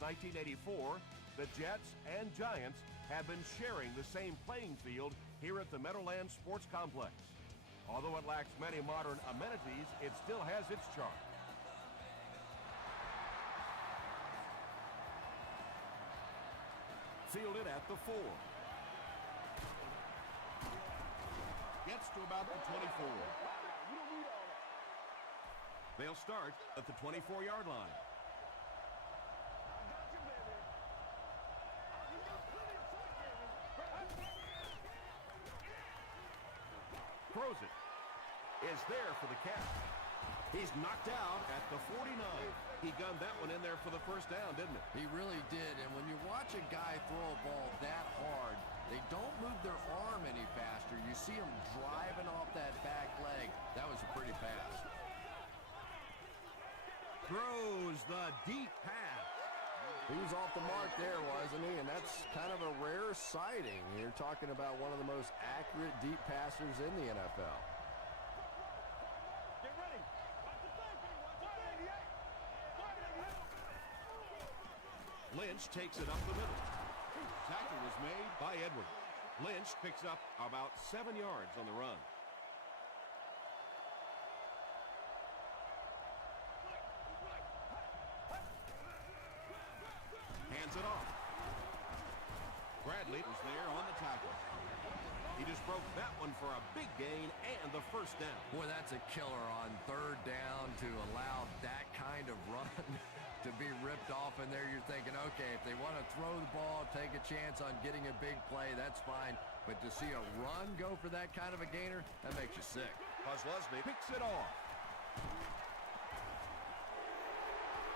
Since 1984, the Jets and Giants have been sharing the same playing field here at the Meadowlands Sports Complex. Although it lacks many modern amenities, it still has its charm. Fielded at the 4. Gets to about the 24. They'll start at the 24-yard line. Throws it. Is there for the catch. He's knocked out at the 49. He gunned that one in there for the first down, didn't it? He really did, and when you watch a guy throw a ball that hard, they don't move their arm any faster. You see him driving off that back leg. That was a pretty pass. Throws the deep pass. He was off the mark there, wasn't he? And that's kind of a rare sighting. You're talking about one of the most accurate deep passers in the NFL. Get ready. Lynch takes it up the middle. Tackle was made by Edwards. Lynch picks up about 7 yards on the run. Hands it off. Bradley was there on the tackle. He just broke that one for a big gain and the first down. Boy, that's a killer on third down to allow that kind of run to be ripped off in there. You're thinking, okay, if they want to throw the ball, take a chance on getting a big play, that's fine. But to see a run go for that kind of a gainer, that makes you sick. Kozlowski picks it off.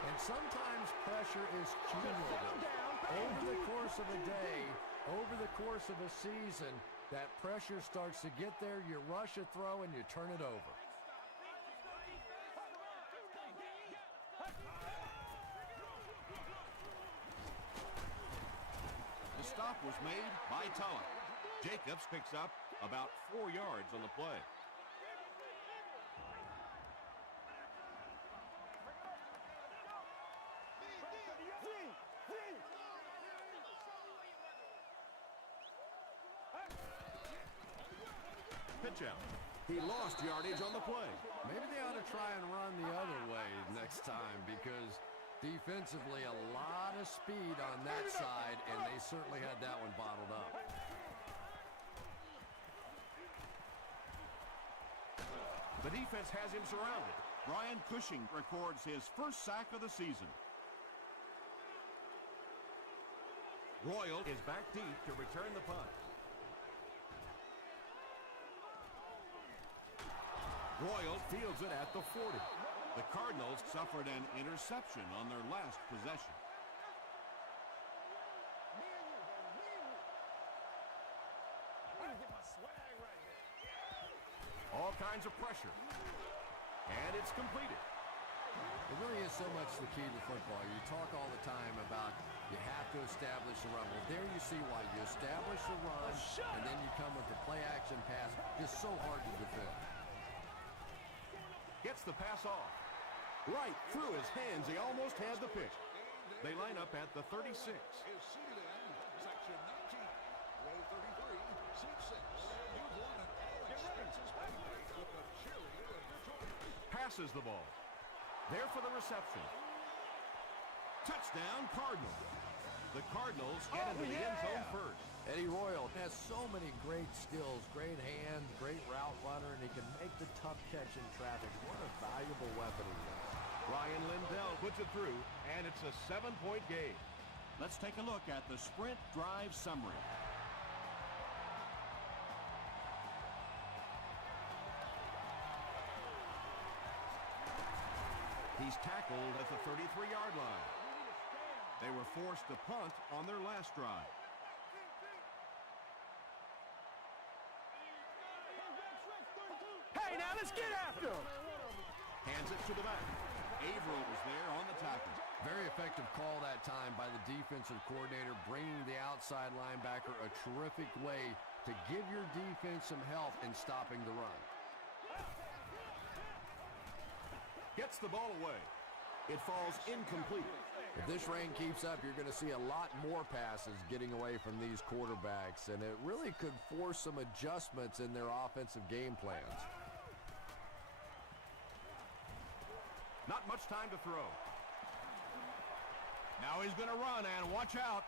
And sometimes pressure is cumulative. Over the course of a day, over the course of a season, that pressure starts to get there, you rush a throw, and you turn it over. The stop was made by Tulloch. Jacobs picks up about 4 yards on the play. Pitch out. He lost yardage on the play. Maybe they ought to try and run the other way next time, because defensively a lot of speed on that side, and they certainly had that one bottled up. The defense has him surrounded. Brian Cushing records his first sack of the season. Royal is back deep to return the punt. Royal fields it at the 40. The Cardinals suffered an interception on their last possession. All kinds of pressure. And it's completed. It really is so much the key to football. You talk all the time about you have to establish a run. Well, there you see why. You establish a run, and then you come with the play-action pass. Just so hard to defend. Gets the pass off. Right through his hands. He almost had the pick. They line up at the 36. Is seated in section 19, row 33, seat 6. You've won an all-expenses paid with a cheerleader and your Passes the ball. There for the reception. Touchdown, Cardinals. The Cardinals get into the end zone first. Eddie Royal has so many great skills, great hands, great route runner, and he can make the tough catch in traffic. What a valuable weapon he is. Ryan Lindell puts it through, and it's a 7-point game. Let's take a look at the sprint drive summary. He's tackled at the 33-yard line. They were forced to punt on their last drive. Hey, now let's get after him. Hands it to the back. Averill was there on the tackle. Very effective call that time by the defensive coordinator, bringing the outside linebacker a terrific way to give your defense some help in stopping the run. Gets the ball away. It falls incomplete. If this rain keeps up, you're going to see a lot more passes getting away from these quarterbacks, and it really could force some adjustments in their offensive game plans. Not much time to throw. Now he's going to run, and watch out.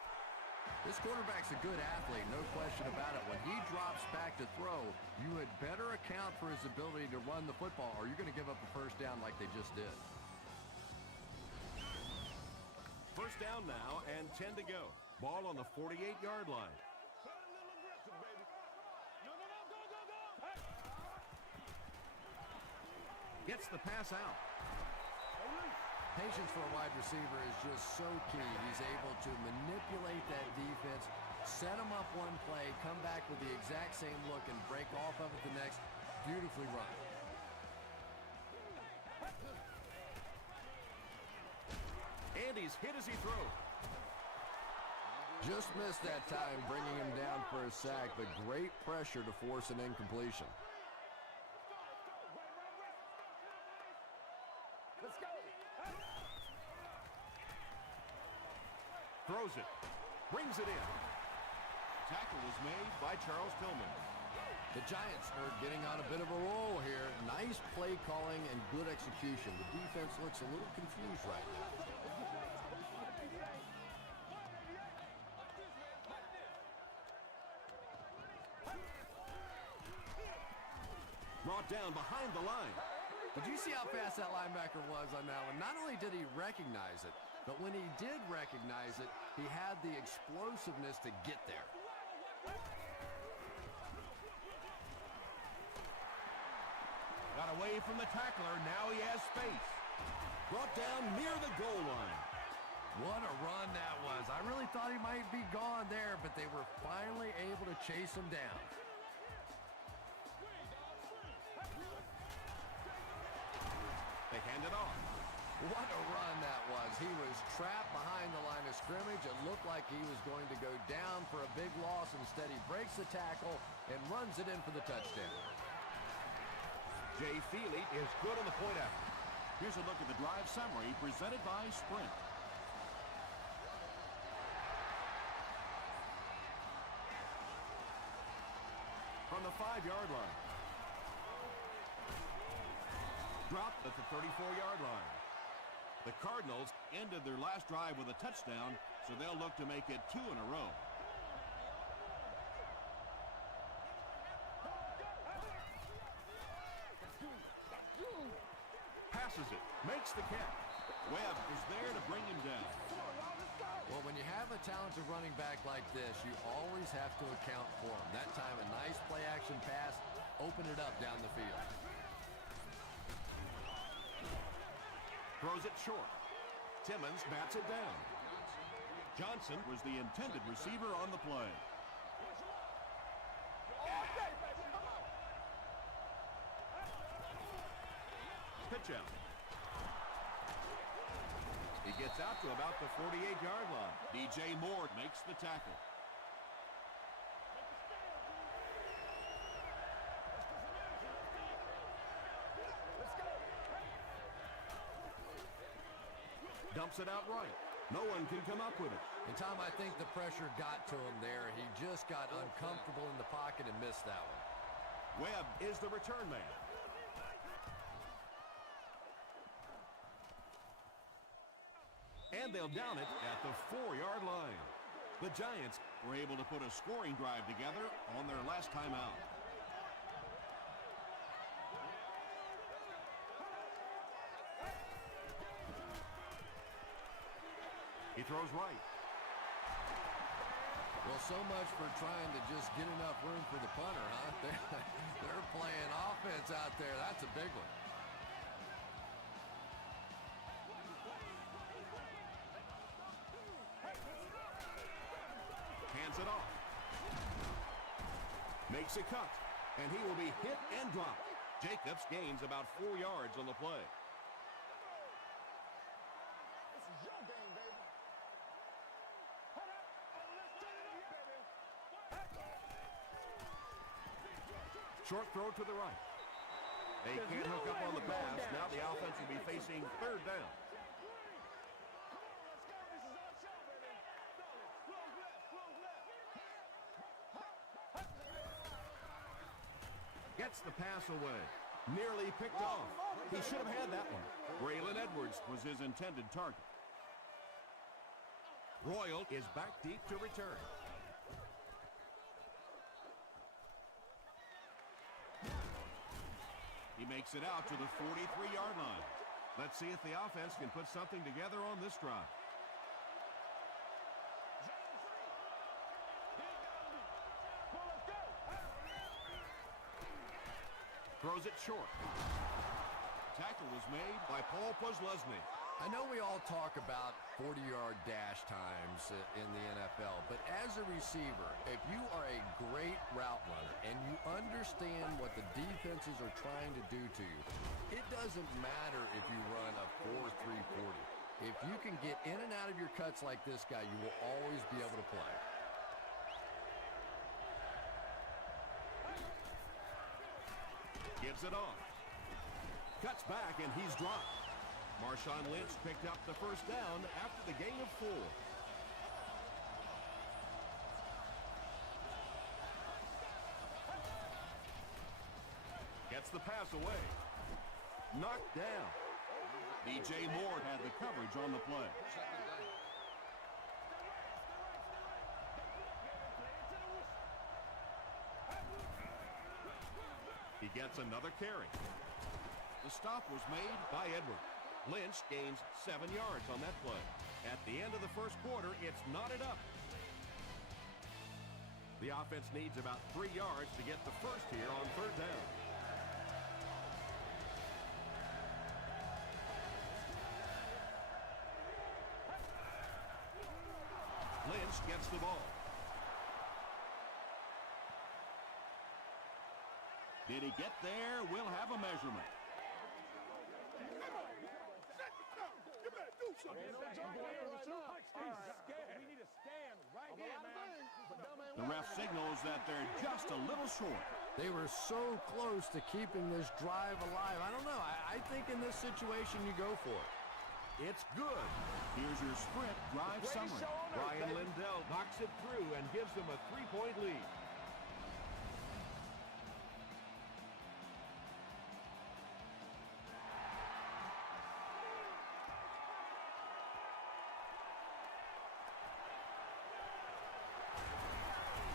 This quarterback's a good athlete, no question about it. When he drops back to throw, you had better account for his ability to run the football, or you're going to give up a first down like they just did. First down now, and 10 to go. Ball on the 48-yard line. Gets the pass out. Patience for a wide receiver is just so key. He's able to manipulate that defense, set them up one play, come back with the exact same look, and break off of it the next. Beautifully run. And he's hit as he throws. Just missed that time, bringing him down for a sack, but great pressure to force an incompletion. Throws it. Brings it in. Tackle was made by Charles Tillman. The Giants are getting on a bit of a roll here. Nice play calling and good execution. The defense looks a little confused right now. Brought down behind the line. Did you see how fast that linebacker was on that one? Not only did he recognize it, but when he did recognize it, he had the explosiveness to get there. Got away from the tackler. Now he has space. Brought down near the goal line. What a run that was. I really thought he might be gone there, but they were finally able to chase him down. They hand it off. What a run that was. He was trapped behind the line of scrimmage. It looked like he was going to go down for a big loss. Instead, he breaks the tackle and runs it in for the touchdown. Jay Feely is good on the point after. Here's a look at the drive summary presented by Sprint. From the 5-yard line. Dropped at the 34-yard line. The Cardinals ended their last drive with a touchdown, so they'll look to make it 2 in a row. Passes it, makes the catch. Webb is there to bring him down. Well, when you have a talented running back like this, you always have to account for him. That time, a nice play-action pass, open it up down the field. Throws it short. Timmons bats it down. Johnson was the intended receiver on the play. Pitch out. He gets out to about the 48-yard line. DJ Moore makes the tackle. Dumps it out right. No one can come up with it. And Tom, I think the pressure got to him there. He just got uncomfortable in the pocket and missed that one. Webb is the return man. And they'll down it at the 4-yard line. The Giants were able to put a scoring drive together on their last time out. He throws right. Well, so much for trying to just get enough room for the punter, huh? They're playing offense out there. That's a big one. Hands it off. Makes a cut. And he will be hit and dropped. Jacobs gains about 4 yards on the play. Short throw to the right. They can't hook up on the pass. Now the offense will be facing 3rd down. Gets the pass away. Nearly picked off. He should have had that one. Braylon Edwards was his intended target. Royal is back deep to return. He makes it out to the 43-yard line. Let's see if the offense can put something together on this drive. Throws it short. Tackle was made by Paul Posluszny. I know we all talk about 40-yard dash times in the NFL, but as a receiver, if you are a great route runner and you understand what the defenses are trying to do to you, it doesn't matter if you run a 4.340. If you can get in and out of your cuts like this guy, you will always be able to play. Gives it off. Cuts back and he's dropped. Marshawn Lynch picked up the first down after the gain of 4. Gets the pass away. Knocked down. DJ Moore had the coverage on the play. He gets another carry. The stop was made by Edwards. Lynch gains 7 yards on that play. At the end of the first quarter, it's knotted up. The offense needs about 3 yards to get the first here on third down. Lynch gets the ball. Did he get there? We'll have a measurement. The ref signals that they're just a little short. They were so close to keeping this drive alive. I don't know. I think in this situation you go for it. It's good. Here's your sprint drive summary. Brian Lindell knocks it through and gives them a 3-point lead.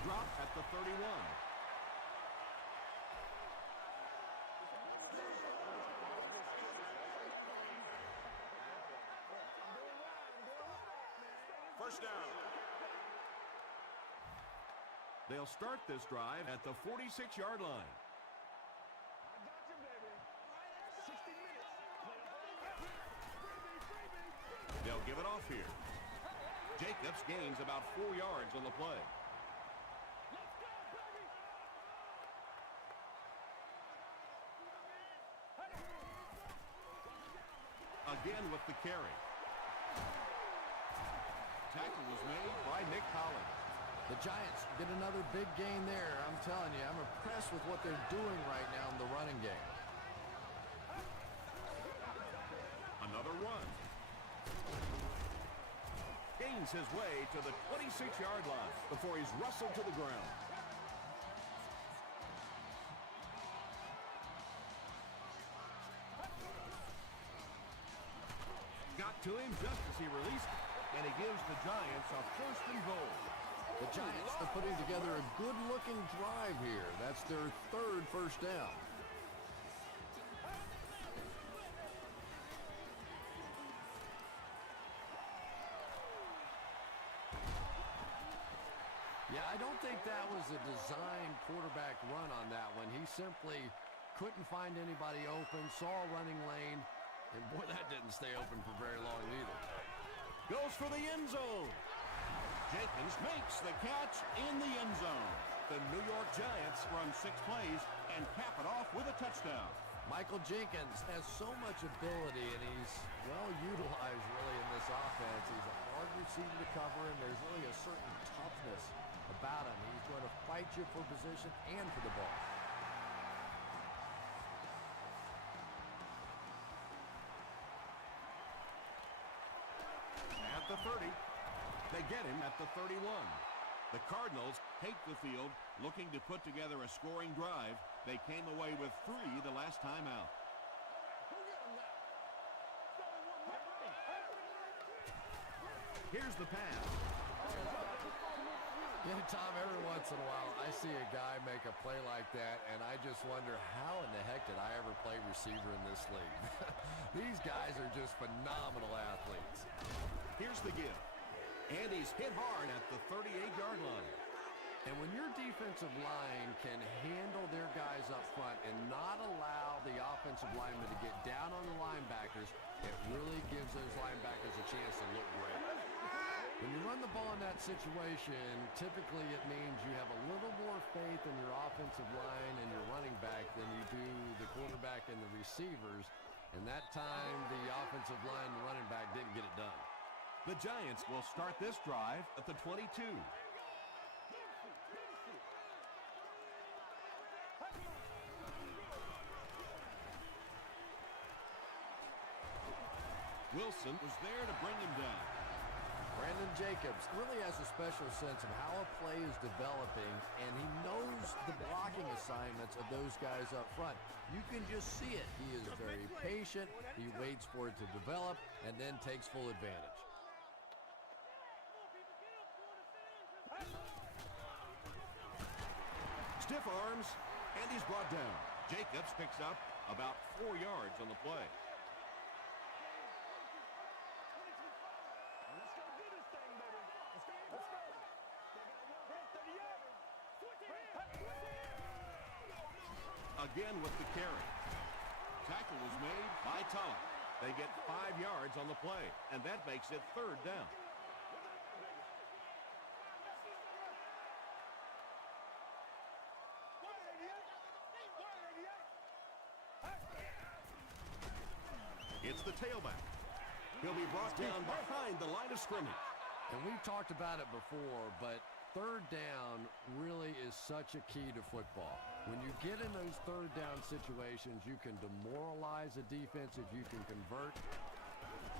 Drop at the 31. First down. They'll start this drive at the 46-yard line. They'll give it off here. Jacobs gains about 4 yards on the play. Again with the carry. Tackle was made by Nick Collins. The Giants get another big gain there. I'm telling you, I'm impressed with what they're doing right now in the running game. Another run. Gains his way to the 26-yard line before he's wrestled to the ground. Got to him just as he released it, and he gives the Giants a 1st and goal. The Giants are putting together a good-looking drive here. That's their 3rd first down. Yeah, I don't think that was a designed quarterback run on that one. He simply couldn't find anybody open, saw a running lane, and boy, that didn't stay open for very long either. Goes for the end zone. Jenkins makes the catch in the end zone. The New York Giants run 6 plays and cap it off with a touchdown. Michael Jenkins has so much ability, and he's well utilized really in this offense. He's a hard receiver to cover, and there's really a certain toughness about him. He's going to fight you for position and for the ball. At the 30, they get him at the 31. The Cardinals take the field, looking to put together a scoring drive They came away with 3 the last time out. Here's the pass. Yeah, Tom, every once in a while, I see a guy make a play like that, and I just wonder, how in the heck did I ever play receiver in this league? These guys are just phenomenal athletes. Here's the give. And he's hit hard at the 38-yard line. And when your defensive line can handle their guys up front and not allow the offensive linemen to get down on the linebackers, it really gives those linebackers a chance to look great. When you run the ball in that situation, typically it means you have a little more faith in your offensive line and your running back than you do the quarterback and the receivers. And that time, the offensive line and the running back didn't get it done. The Giants will start this drive at the 22. Wilson was there to bring him down. Brandon Jacobs really has a special sense of how a play is developing, and he knows the blocking assignments of those guys up front. You can just see it. He is very patient. He waits for it to develop and then takes full advantage. Stiff arms, and he's brought down. Jacobs picks up about 4 yards on the play. Again with the carry. Tackle was made by Tulloch. They get 5 yards on the play, and that makes it 3rd down. It's the tailback. He'll be brought down behind the line of scrimmage. And we've talked about it before, but 3rd down really is such a key to football. When you get in those 3rd down situations, you can demoralize a defense if you can convert.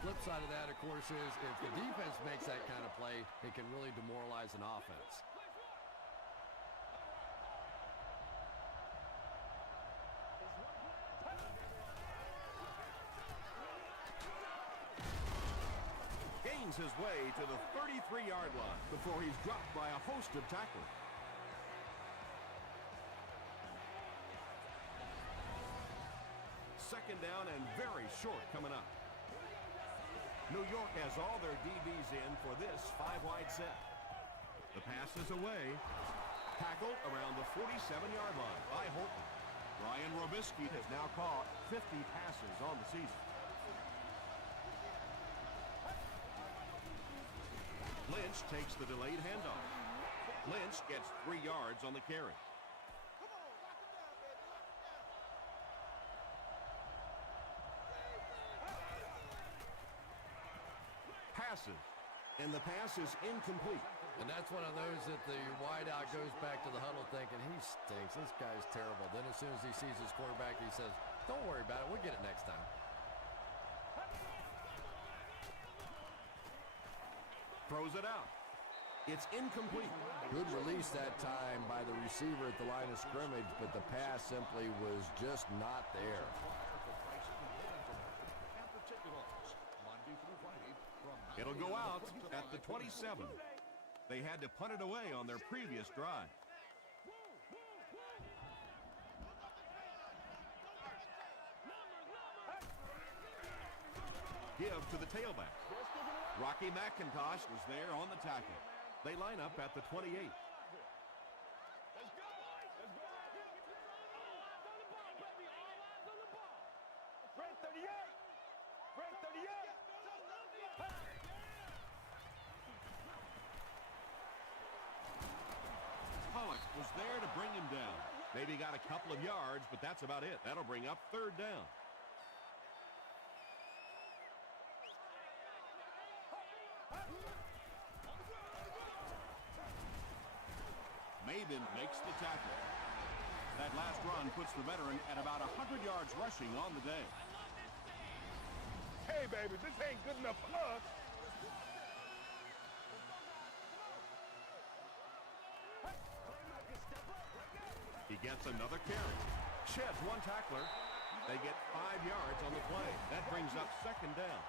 Flip side of that, of course, is if the defense makes that kind of play, it can really demoralize an offense. Gains his way to the 33-yard line before he's dropped by a host of tacklers. Second down and very short coming up. New York has all their DBs in for this 5-wide set. The pass is away. Tackled around the 47-yard line by Holton. Ryan Robisky has now caught 50 passes on the season. Lynch takes the delayed handoff. Lynch gets 3 yards on the carry. Passes, and the pass is incomplete. And that's one of those that the wideout goes back to the huddle thinking, he stinks, this guy's terrible. Then as soon as he sees his quarterback, he says, don't worry about it, we'll get it next time. Throws it out. It's incomplete. Good release that time by the receiver at the line of scrimmage, but the pass simply was just not there. It'll go out at the 27. They had to punt it away on their previous drive. Give to the tailback. Rocky McIntosh was there on the tackle. They line up at the 28. Pollock was there to bring him down. Maybe got a couple of yards, but that's about it. That'll bring up 3rd down. Maben makes the tackle. That last run puts the veteran at about 100 yards rushing on the day. Hey, baby, this ain't good enough for us. He gets another carry. Sheds one tackler. They get 5 yards on the play. That brings up second down.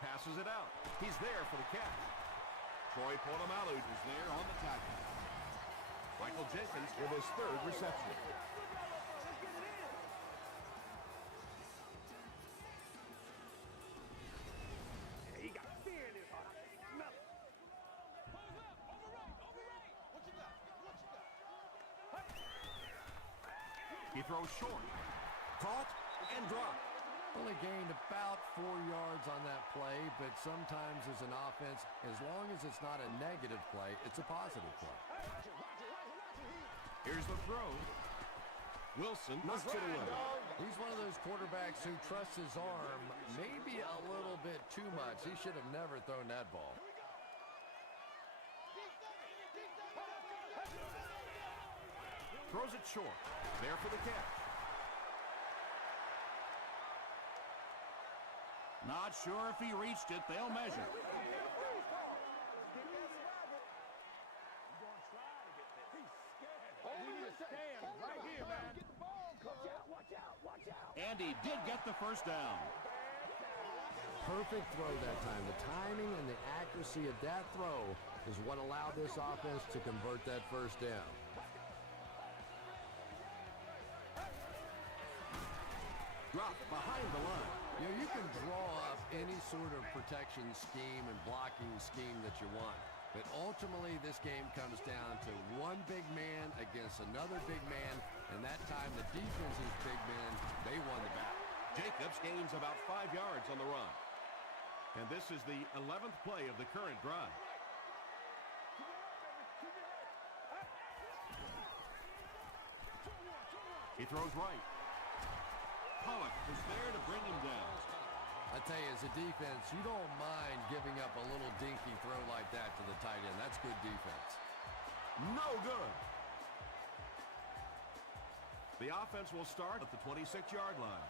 Passes it out. He's there for the catch. Troy Polamalu is there on the tackle. Michael Jenkins with his 3rd reception. He got fear in his heart. Smell it. He throws short. Caught and dropped. Only gained about 4 yards on that play, but sometimes as an offense, as long as it's not a negative play, it's a positive play. Here's the throw. Wilson knocks it away. He's one of those quarterbacks who trusts his arm maybe a little bit too much. He should have never thrown that ball. Throws it short. There for the catch. Not sure if he reached it. They'll measure. And he did get the first down. Perfect throw that time. The timing and the accuracy of that throw is what allowed this offense to convert that first down. Drop behind the line. You know, you can draw up any sort of protection scheme and blocking scheme that you want. But ultimately, this game comes down to one big man against another big man. And that time, the defense's big men, they won the battle. Jacobs gains about 5 yards on the run. And this is the 11th play of the current drive. He throws right. Pollock is there to bring him down. I tell you, as a defense, you don't mind giving up a little dinky throw like that to the tight end. That's good defense. No good. The offense will start at the 26-yard line.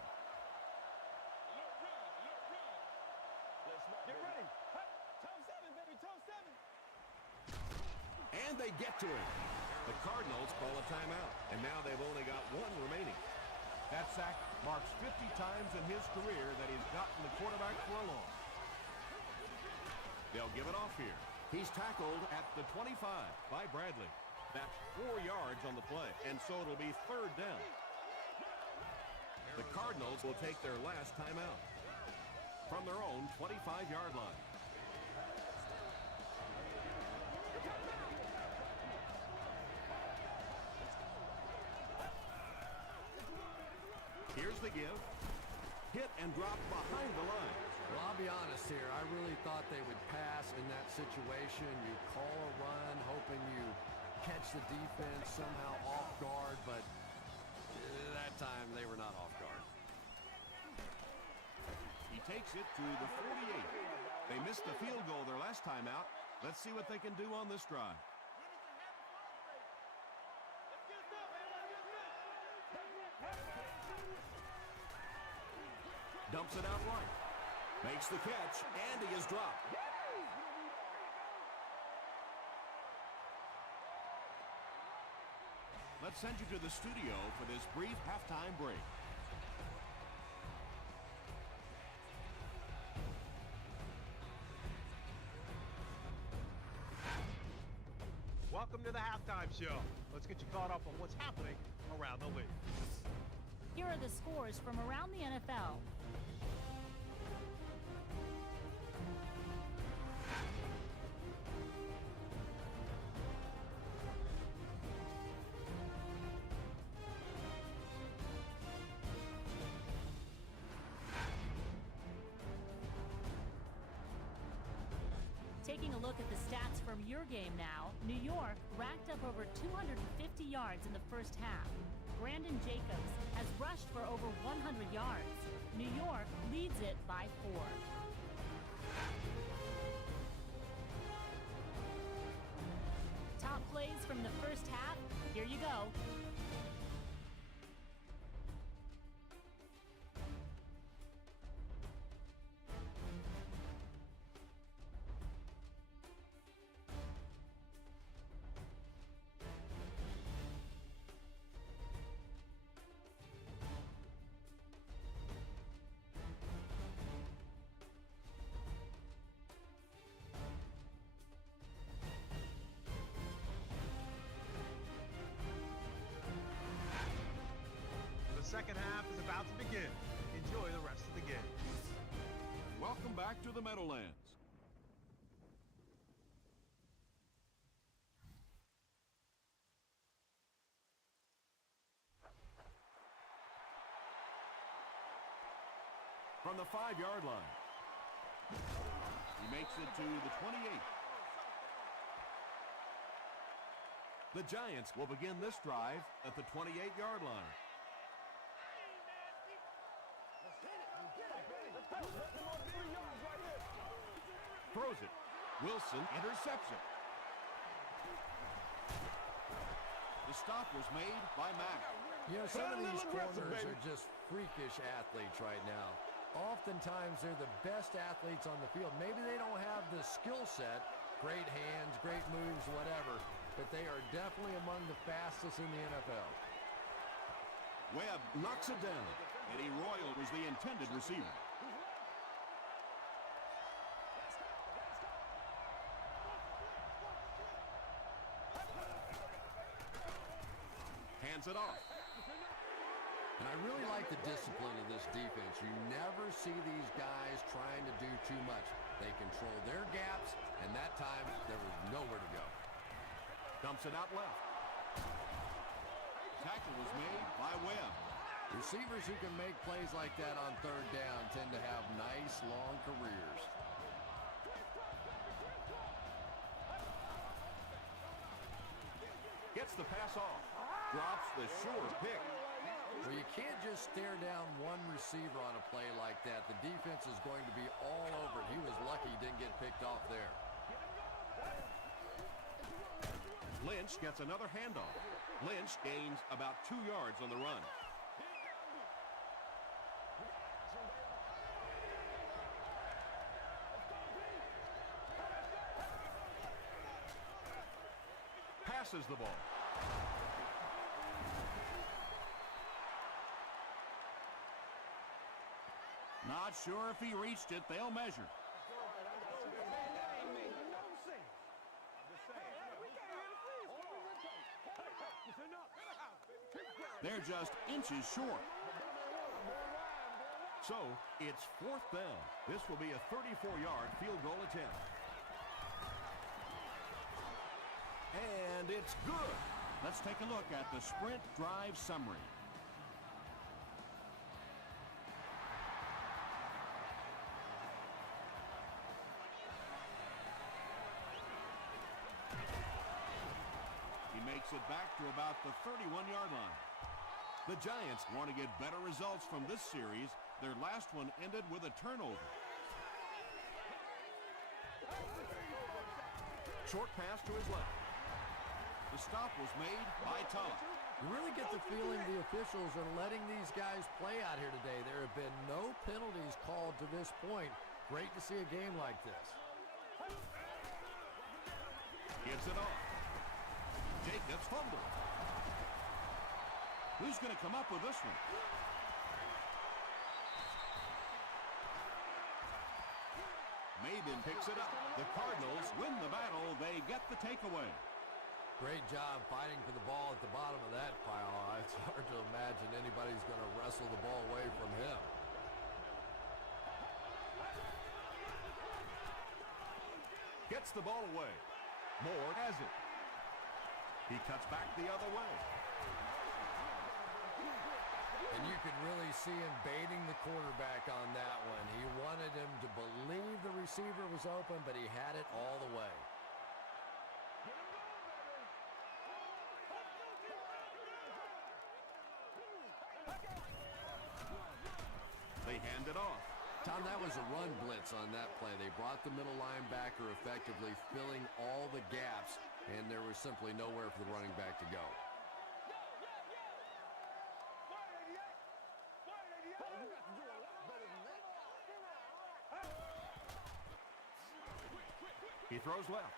Get ready. Toe 7, baby. Toe 7. And they get to him. The Cardinals call a timeout. And now they've only got 1 remaining. That sack marks 50 times in his career that he's gotten the quarterback for a loss. They'll give it off here. He's tackled at the 25 by Bradley. That's 4 yards on the play, and so it'll be 3rd down. The Cardinals will take their last timeout from their own 25-yard line. Here's the give. Hit and drop behind the line. Well, I'll be honest here. I really thought they would pass in that situation. You call a run, hoping you catch the defense somehow off guard, but that time they were not off guard. He takes it to the 48. They missed the field goal their last time out. Let's see what they can do on this drive. Dumps it out right. Makes the catch, and he is dropped. Let's send you to the studio for this brief halftime break. Welcome to the halftime show. Let's get you caught up on what's happening around the league. Here are the scores from around the NFL. Taking a look at the stats from your game now, New York racked up over 250 yards in the first half. Brandon Jacobs has rushed for over 100 yards. New York leads it by 4. Top plays from the first half, here you go. second half is about to begin. Enjoy the rest of the game. Welcome back to the Meadowlands. From the 5-yard line. He makes it to the 28. The Giants will begin this drive at the 28-yard line. Throws it. Wilson intercepts it. The stop was made by Mack. You know, some of these corners are just freakish athletes right now. Oftentimes, they're the best athletes on the field. Maybe they don't have the skill set, great hands, great moves, whatever, but they are definitely among the fastest in the NFL. Webb knocks it down. Eddie Royal was the intended receiver. Hands it off. And I really like the discipline of this defense. You never see these guys trying to do too much. They control their gaps, and that time there was nowhere to go. Dumps it out left. Tackle was made by Webb. Receivers who can make plays like that on third down tend to have nice, long careers. Gets the pass off. Drops the sure pick. Well, you can't just stare down one receiver on a play like that. The defense is going to be all over it. He was lucky he didn't get picked off there. Lynch gets another handoff. Lynch gains about 2 yards on the run. Passes the ball. Not sure if he reached it. They'll measure. They're just inches short. So, it's 4th down. This will be a 34-yard field goal attempt. And it's good. Let's take a look at the sprint drive summary. He makes it back to about the 31-yard line. The Giants Want to get better results from this series. Their last one ended with a turnover. short pass to his left. The stop was made by Todd. You really get the feeling the officials are letting these guys play out here today. There have been no penalties called to this point. Great to see a game like this. Gives it off. Jacobs fumble. Who's going to come up with this one? Maben picks it up. The Cardinals win the battle. They get the takeaway. Great job fighting for the ball at the bottom of that pile. It's hard to imagine anybody's going to wrestle the ball away from him. Gets the ball away. Moore has it. He cuts back the other way. And you could really see him baiting the quarterback on that one. He wanted him to believe the receiver was open, but he had it all the way. They hand it off. Tom, that was a run blitz on that play. They brought the middle linebacker effectively, filling all the gaps, and there was simply nowhere for the running back to go. He throws left,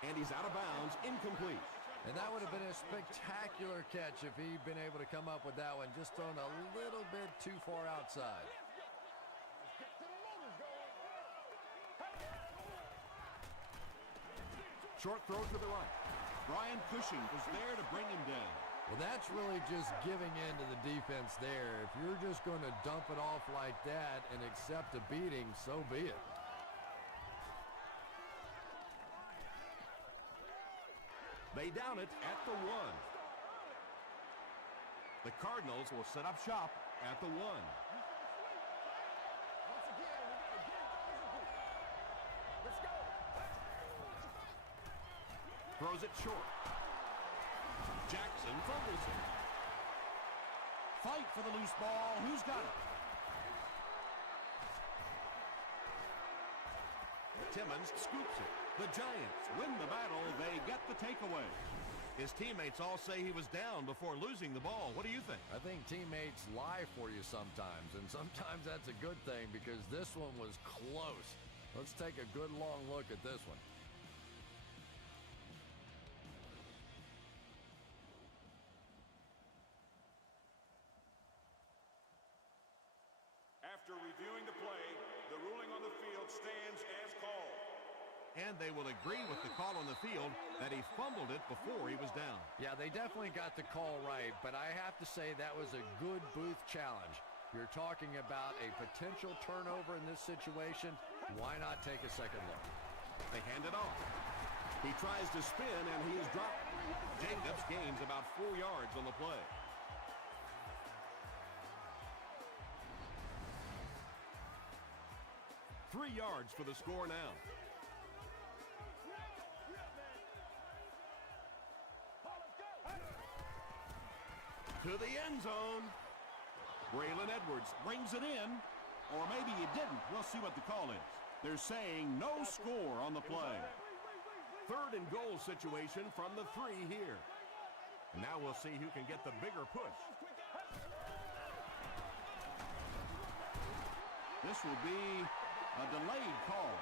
and he's out of bounds, incomplete. And that would have been a spectacular catch if he'd been able to come up with that one, just thrown a little bit too far outside. Short throw to the right. Brian Cushing was there to bring him down. Well, that's really just giving in to the defense there. If you're just going to dump it off like that and accept a beating, so be it. They down it at the 1. The Cardinals will set up shop at the 1. Throws it short. Jackson fumbles it. Fight for the loose ball. Who's got it? Timmons scoops it. The Giants win the battle. They get the takeaway. His teammates all say he was down before losing the ball. What do you think? I think teammates lie for you sometimes, and sometimes that's a good thing because this one was close. Let's take a good long look at this one. After reviewing the play, the ruling on the field stands as called. And they will agree with the call on the field that he fumbled it before he was down. Yeah, they definitely got the call right, but I have to say that was a good booth challenge. You're talking about a potential turnover in this situation. Why not take a second look? They hand it off. He tries to spin, and he is dropped. Jacobs gains about 4 yards on the play. Three yards for the score now. To the end zone. Braylon Edwards brings it in. Or maybe he didn't. We'll see what the call is. They're saying no score on the play. 3rd and goal situation from the 3 here. And now we'll see who can get the bigger push. This will be a delayed call.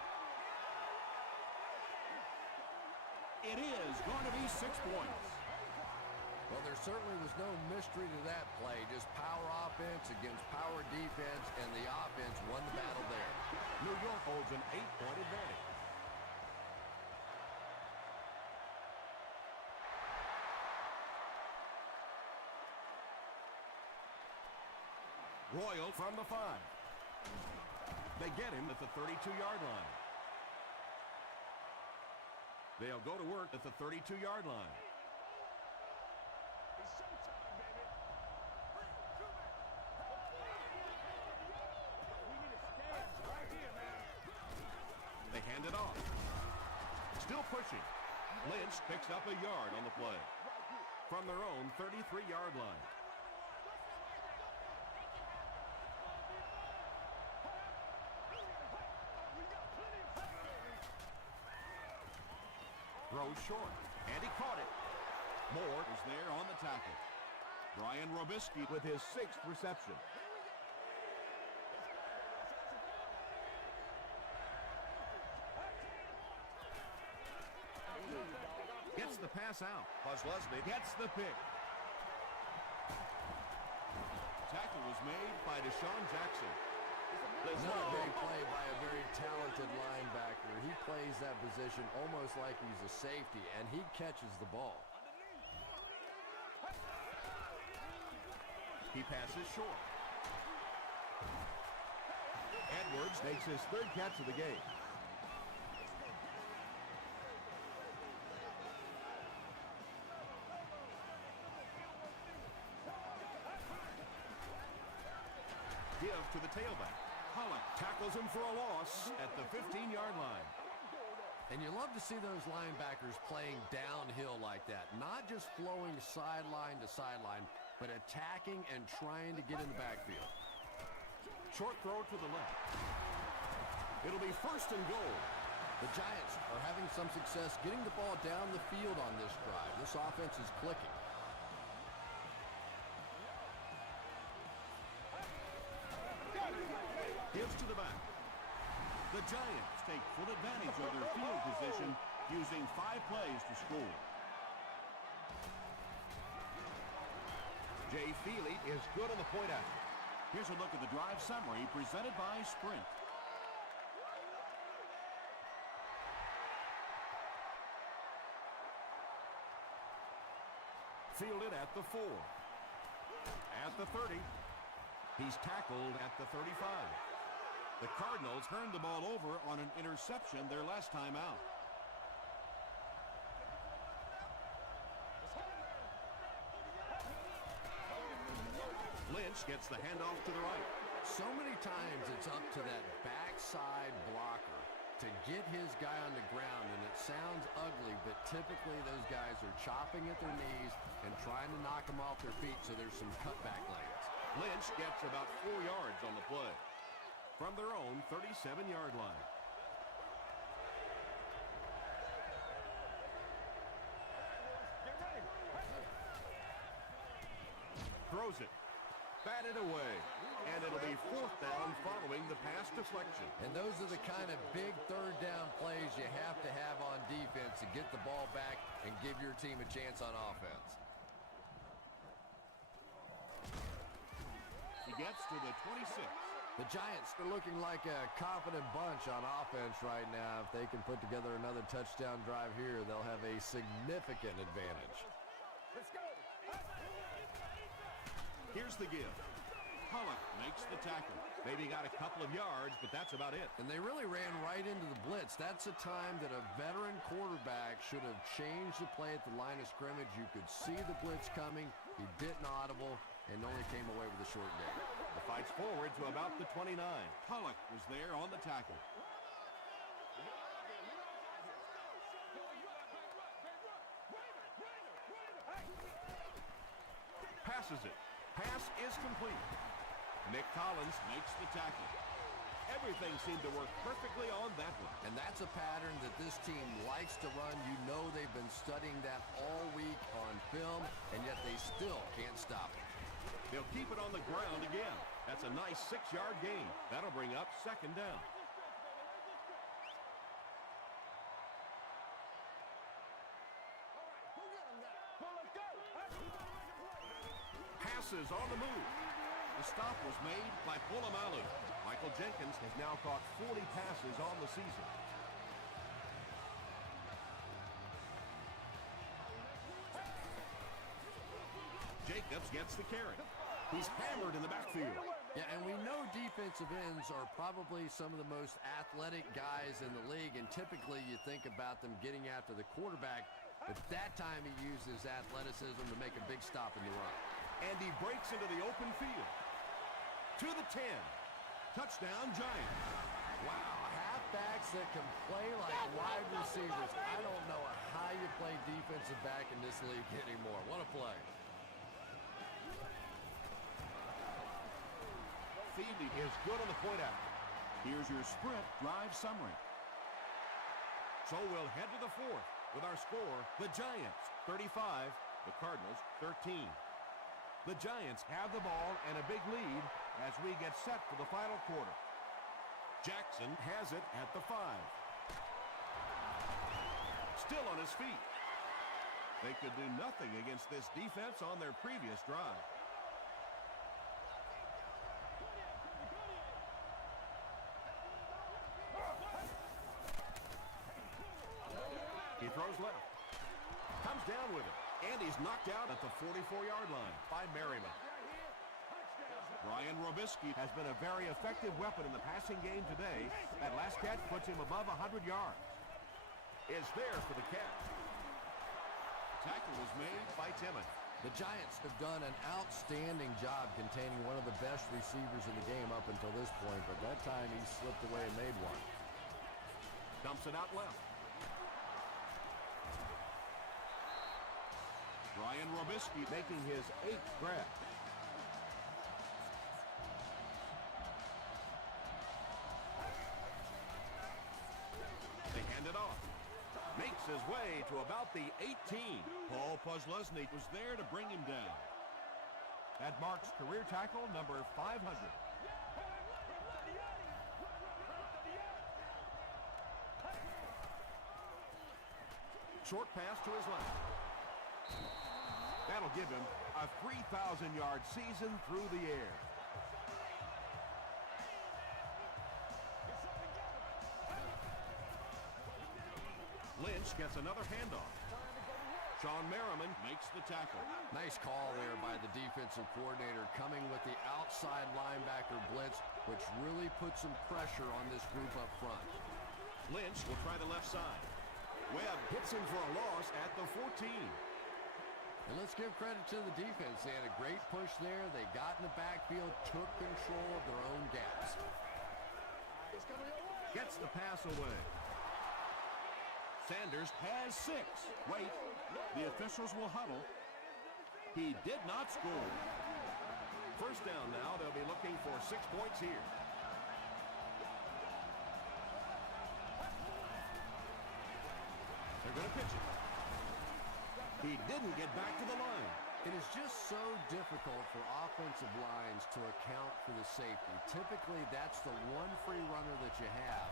It is going to be 6 points. Well, there certainly was no mystery to that play. Just power offense against power defense, and the offense won the battle there. New York holds an 8-point advantage. Royal from the 5. They get him at the 32-yard line. They'll go to work at the 32-yard line. They hand it off. Still pushing. Lynch picks up a yard on the play. From their own 33-yard line. Throws short, and he caught it. Moore Was there on the tackle. Brian Robisky with his 6th reception. Gets the pass out. Leslie gets the pick. Tackle was made by Deshaun Jackson. Another big play by a very talented linebacker. He plays that position almost like he's a safety, and he catches the ball. He passes short. Edwards makes his 3rd catch of the game. Give to the tailback. Pollock tackles him for a loss at the 15-yard line. And you love to see those linebackers playing downhill like that. Not just flowing sideline to sideline, but attacking and trying to get in the backfield. Short throw to the left. It'll be 1st and goal. The Giants are having some success getting the ball down the field on this drive. This offense is clicking. Gives to the back. The Giants take full advantage of their field position using 5 plays to score. Jay Feely is good on the point after. Here's a look at the drive summary presented by Sprint. Fielded at the 4. At the 30. He's tackled at the 35. The Cardinals turned the ball over on an interception their last time out. Lynch gets the handoff to the right. So many times it's up to that backside blocker to get his guy on the ground, and it sounds ugly, but typically those guys are chopping at their knees and trying to knock them off their feet, so there's some cutback lanes. Lynch gets about 4 yards on the play from their own 37-yard line. Throws it. Batted away. And it'll be 4th down following the pass deflection. And those are the kind of big third down plays you have to have on defense to get the ball back and give your team a chance on offense. He gets to the 26. The Giants are looking like a confident bunch on offense right now. If they can put together another touchdown drive here, they'll have a significant advantage. Let's go. Here's the give. Pollock makes the tackle. Maybe got a couple of yards, but that's about it. And they really ran right into the blitz. That's a time that a veteran quarterback should have changed the play at the line of scrimmage. You could see the blitz coming. He didn't audible and only came away with a short gain. The fight's forward to about the 29. Pollock was there on the tackle. Passes it. Pass is complete. Nick Collins Makes the tackle. Everything seemed to work perfectly on that one. And that's a pattern that this team likes to run. You know they've been studying that all week on film, and yet they still can't stop it. They'll keep it on the ground again. That's a nice 6-yard gain. That'll bring up 2nd down. Passes on the move. The stop was made by Polamalu. Michael Jenkins has now caught 40 passes on the season. Jacobs gets the carry. He's hammered in the backfield. Yeah, and we know defensive ends are probably some of the most athletic guys in the league, and typically you think about them getting after the quarterback, but that time he uses athleticism to make a big stop in the run. And he breaks into the open field. To the 10. Touchdown, Giants. Wow, halfbacks that can play like wide receivers. I don't know how you play defensive back in this league anymore. What a play. Feely is good on the point after. Here's your sprint drive summary. So we'll head to the 4th with our score, the Giants 35, the Cardinals 13. The Giants have the ball and a big lead as we get set for the final quarter. Jackson has it at the 5. Still on his feet. They could do nothing against this defense on their previous drive. He throws left. Comes down with it. And he's knocked out at the 44-yard line by Merriman. Brian Robisky has been a very effective weapon in the passing game today. That last catch puts him above 100 yards. Is there for the catch. Tackle was made by Timmons. The Giants have done an outstanding job containing one of the best receivers in the game up until this point, but that time he slipped away and made one. Dumps it out left. Brian Robisky Making his 8th grab. They hand it off. Makes his way to about the 18. Paul Posluszny was there to bring him down. That marks career tackle number 500. Short pass to his left. That'll give him a 3,000-yard season through the air. Lynch gets another handoff. Sean Merriman makes the tackle. Nice call there by the defensive coordinator, coming with the outside linebacker blitz, which really puts some pressure on this group up front. Lynch will try the left side. Webb hits him for a loss at the 14. And let's give credit to the defense. They had a great push there. They got in the backfield, took control of their own gaps. Gets the pass away. Sanders has 6. Wait, the officials will huddle. He did not score. First down now. They'll be looking for 6 points here. They're going to pitch it. He didn't get back to the line. It is just so difficult for offensive lines to account for the safety. Typically, that's the one free runner that you have.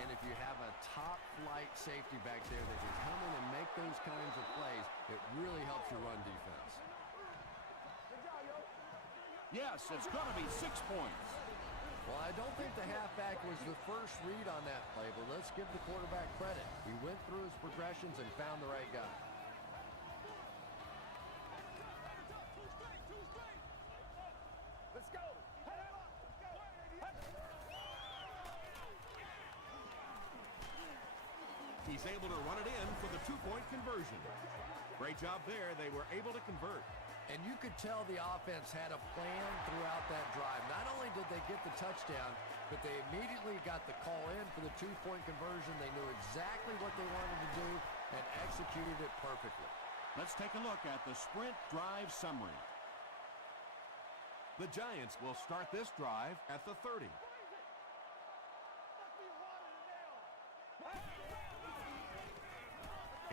And if you have a top-flight safety back there that can come in and make those kinds of plays, it really helps your run defense. Yes, it's going to be 6 points. Well, I don't think the halfback was the first read on that play, but let's give the quarterback credit. He went through his progressions and found the right guy. He's able to run it in for the 2-point conversion. Great job there. They were able to convert. And you could tell the offense had a plan throughout that drive. Not only did they get the touchdown, but they immediately got the call in for the 2-point conversion. They knew exactly what they wanted to do and executed it perfectly. Let's take a look at the sprint drive summary. The Giants will start this drive at the 30.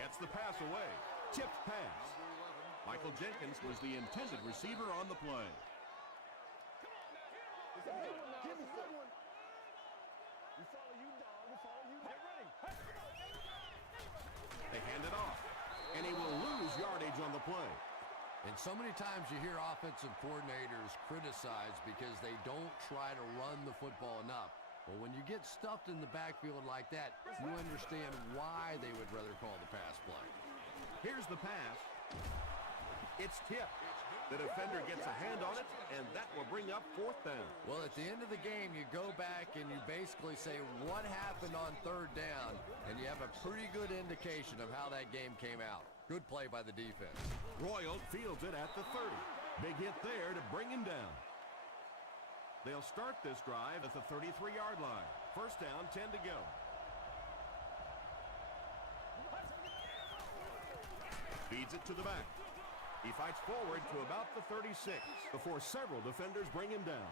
Gets the pass away. Tipped pass. Michael Jenkins was the intended receiver on the play. They hand it off, and he will lose yardage on the play. And so many times you hear offensive coordinators criticized because they don't try to run the football enough. But when you get stuffed in the backfield like that, you understand why they would rather call the pass play. Here's the pass. It's tipped. The defender gets a hand on it, and that will bring up 4th down. Well, at the end of the game, you go back and you basically say what happened on 3rd down, and you have a pretty good indication of how that game came out. Good play by the defense. Royal fields it at the 30. Big hit there to bring him down. They'll start this drive at the 33-yard line. First down, 10 to go. Feeds it to the back. He fights forward to about the 36 before several defenders bring him down.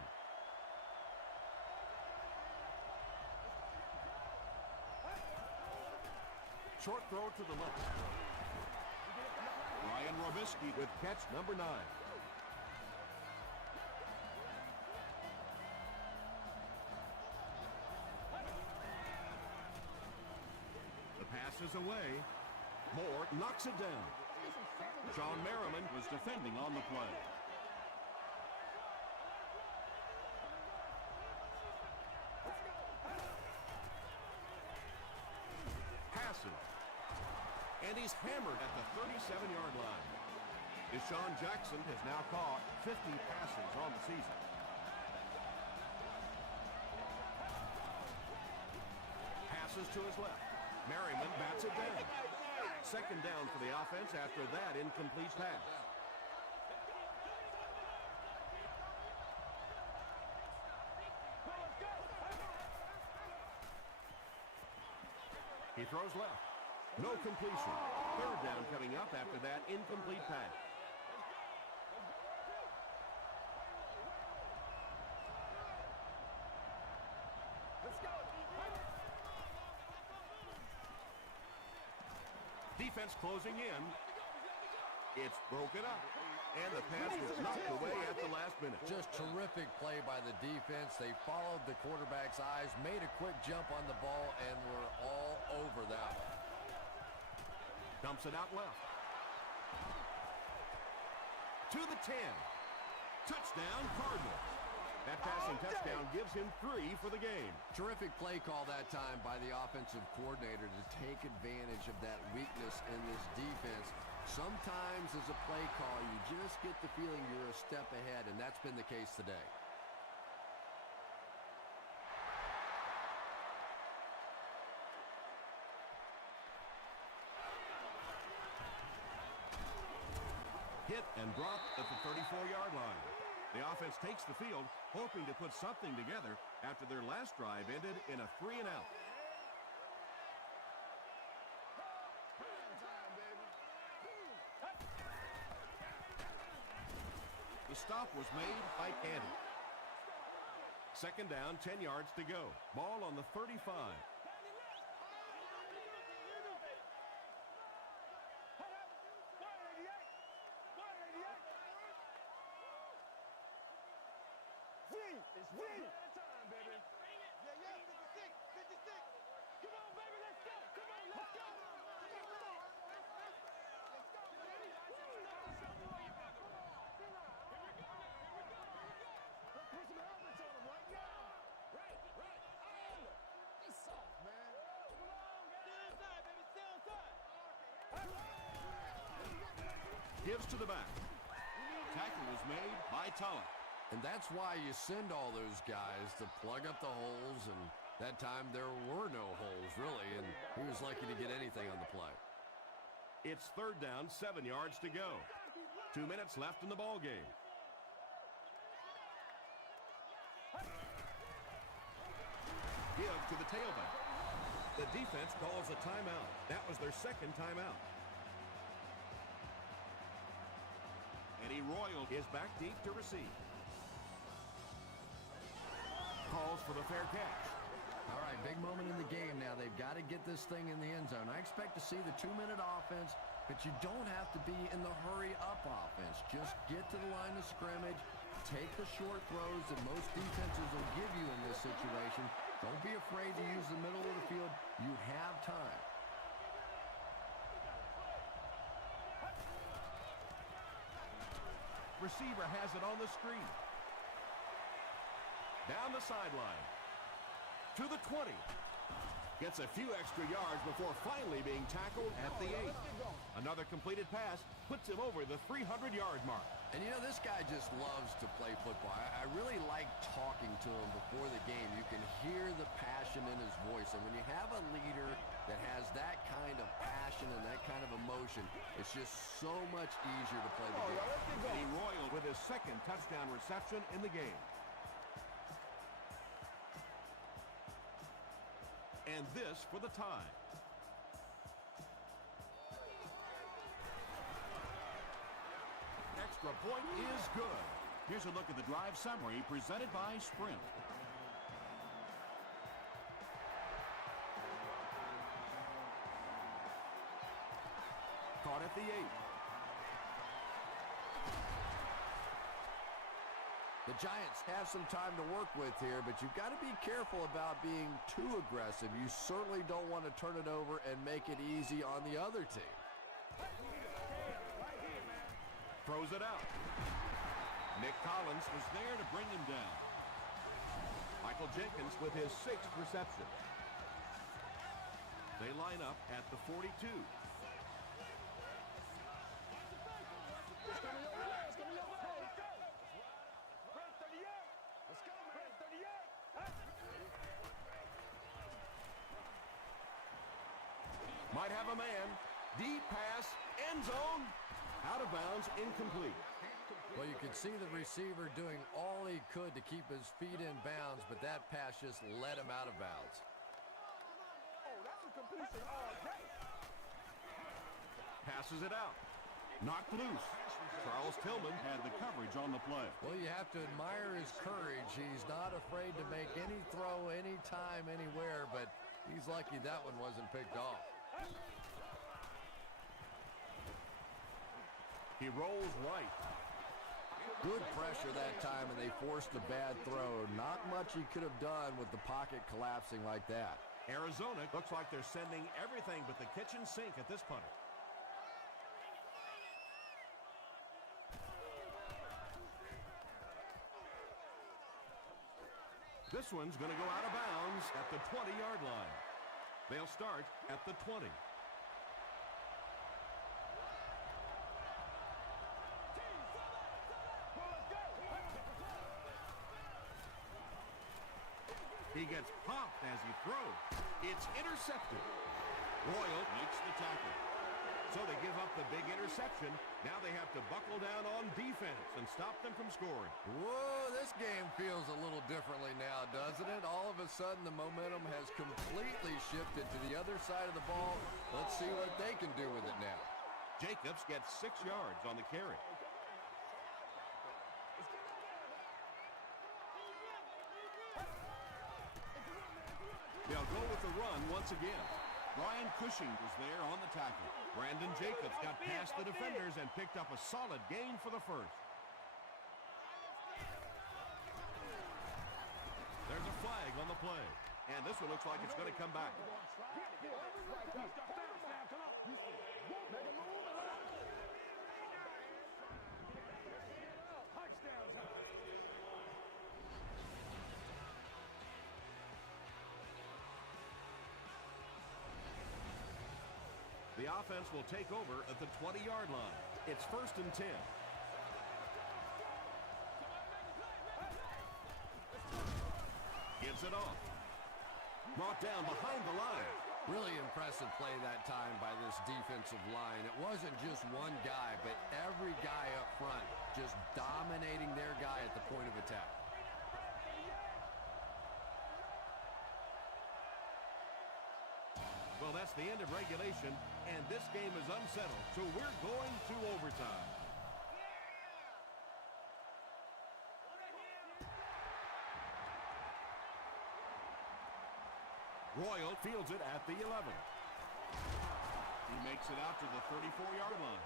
Short throw to the left. Ryan Robisky with catch number 9. The pass is away. Moore knocks it down. Sean Merriman was defending on the play. Passes. And he's hammered at the 37-yard line. Deshaun Jackson has now caught 50 passes on the season. Passes to his left. Merriman bats it down. Second down for the offense after that incomplete pass. He throws left. No completion. Third down coming up after that incomplete pass. Defense closing in. It's broken up. And the pass was knocked away at the last minute. Just terrific play by the defense. They followed the quarterback's eyes, made a quick jump on the ball, and were all over that one. Dumps it out left. To the 10. Touchdown, Cardinals. That passing touchdown gives him 3 for the game. Terrific play call that time by the offensive coordinator to take advantage of that weakness in this defense. Sometimes as a play call, you just get the feeling you're a step ahead, and that's been the case today. Hit and dropped at the 34-yard line. The offense takes the field, hoping to put something together after their last drive ended in a 3-and-out. The stop was made by Candy. Second down, 10 yards to go. Ball on the 35. Gives to the back. Tackle was made by Tulloch. And that's why you send all those guys to plug up the holes, and that time there were no holes, really, and he was lucky to get anything on the play. It's third down, 7 yards to go. 2 minutes left in the ball game. Give to the tailback. The defense calls a timeout. That was their second timeout. Eddie Royal is back deep to receive. Calls for the fair catch. All right, big moment in the game now. They've got to get this thing in the end zone. I expect to see the 2-minute offense, but you don't have to be in the hurry-up offense. Just get to the line of scrimmage, take the short throws that most defenses will give you in this situation. Don't be afraid to use the middle of the field. You have time. Receiver has it on the screen. Down the sideline. To the 20. Gets a few extra yards before finally being tackled at the 8. Another completed pass puts him over the 300-yard mark. And you know, this guy just loves to play football. I really like talking to him before the game. You can hear the passion in his voice. And when you have a leader that has that kind of passion and that kind of emotion, it's just so much easier to play the game. Eddie Royal with his second touchdown reception in the game. And this for the tie. Extra point is good. Here's a look at the drive summary presented by Sprint. Caught at the 8. The Giants have some time to work with here, but you've got to be careful about being too aggressive. You certainly don't want to turn it over and make it easy on the other team. Throws it out. Nick Collins was there to bring him down. Michael Jenkins with his 6th reception. They line up at the 42. Might have a man. Deep pass. End zone. Out of bounds. Incomplete. Well, you could see the receiver doing all he could to keep his feet in bounds, but that pass just let him out of bounds. Oh, that's a completion all day. Passes it out. Knocked loose. Charles Tillman Had the coverage on the play. Well, you have to admire his courage. He's not afraid to make any throw, anytime, anywhere, but he's lucky that one wasn't picked off. He rolls right. Good pressure that time, and they forced a bad throw. Not much he could have done with the pocket collapsing like that. Arizona looks like they're sending everything but the kitchen sink at this punter. This one's going to go out of bounds at the 20-yard line. They'll start at the 20. He gets popped as he throws. It's intercepted. Royal makes the tackle. So they give up the big interception. Now they have to buckle down on defense and stop them from scoring. Whoa, this game feels a little differently now, doesn't it? All of a sudden, the momentum has completely shifted to the other side of the ball. Let's see what they can do with it now. Jacobs gets 6 yards on the carry. They'll go with the run once again. Brian Cushing was there on the tackle. Brandon Jacobs got past the defenders and picked up a solid gain for the first. There's a flag on the play. And this one looks like it's going to come back. The offense will take over at the 20-yard line. It's 1st and 10. Gives it off. Brought down behind the line. Really impressive play that time by this defensive line. It wasn't just one guy, but every guy up front just dominating their guy at the point of attack. Well, that's the end of regulation, and this game is unsettled, so we're going to overtime. Royal fields it at the 11. He makes it out to the 34-yard line.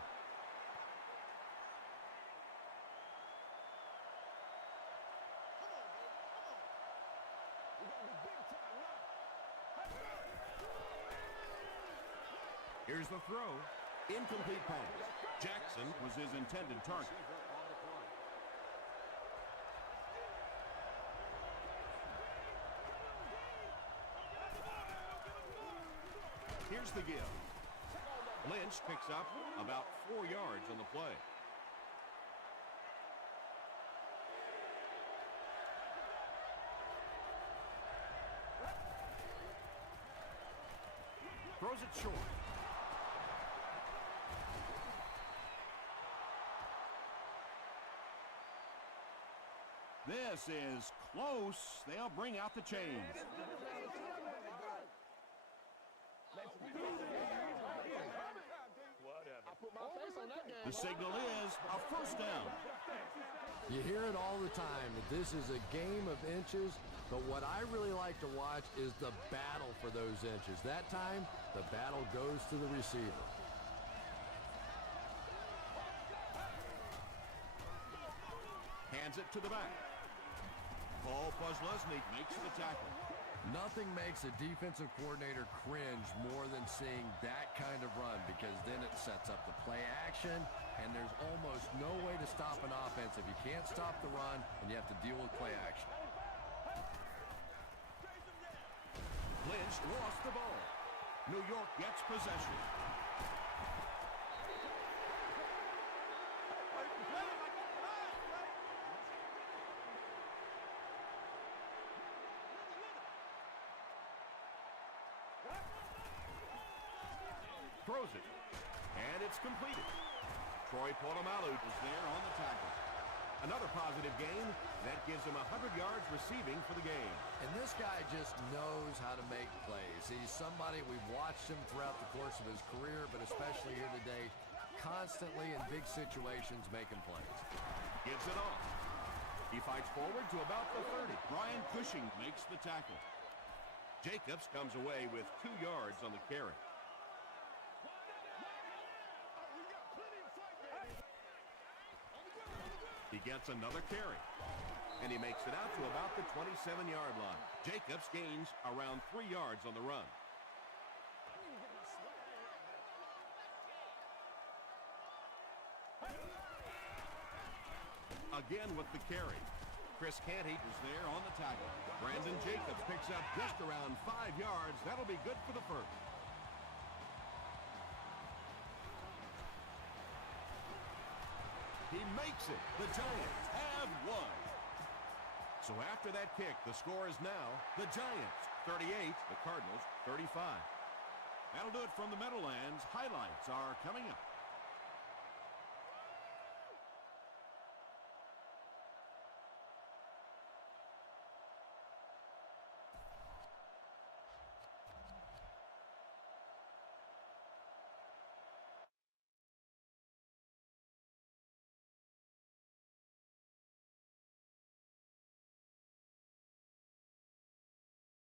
Here's the throw. Incomplete pass. Jackson was his intended target. Here's the give. Lynch picks up about 4 yards on the play. Throws it short. This is close. They'll bring out the chains. The signal is a first down. You hear it all the time that this is a game of inches, but what I really like to watch is the battle for those inches. That time, the battle goes to the receiver. Hands it to the back. Paul Posluszny makes the tackle. Nothing makes a defensive coordinator cringe more than seeing that kind of run, because then it sets up the play action, and there's almost no way to stop an offense if you can't stop the run and you have to deal with play action. Lynch lost the ball. New York gets possession. Throws it, and it's completed. Troy Polamalu Was there on the tackle. another positive game. That gives him 100 yards receiving for the game. And this guy just knows how to make plays. He's somebody, we've watched him throughout the course of his career, but especially here today, constantly in big situations making plays. Gives it off. He fights forward to about the 30. Brian Cushing makes the tackle. Jacobs comes away with 2 yards on the carry. He gets another carry, and he makes it out to about the 27-yard line. Jacobs gains around 3 yards on the run. Again with the carry. Chris Canty is there on the tackle. Brandon Jacobs picks up just around 5 yards. That'll be good for the first. He makes it. The Giants have won. So after that kick, the score is now the Giants 38, the Cardinals 35. That'll do it from the Meadowlands. Highlights are coming up.